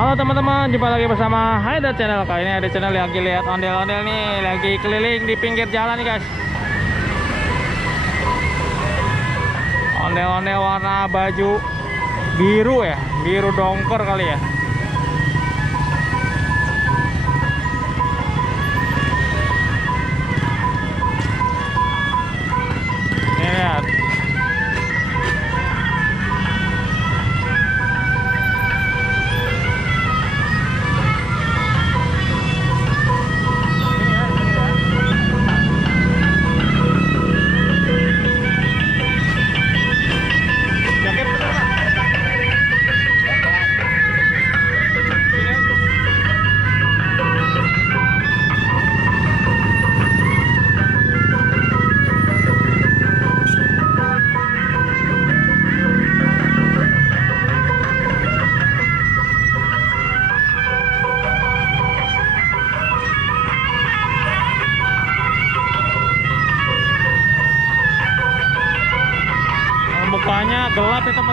Halo teman-teman, jumpa lagi bersama Haida Channel. Kali ini ada channel lagi lihat ondel-ondel nih, lagi keliling di pinggir jalan nih guys. Ondel-ondel warna baju biru ya, biru dongker kali ya. Nih lihat. Mukanya gelap ya teman.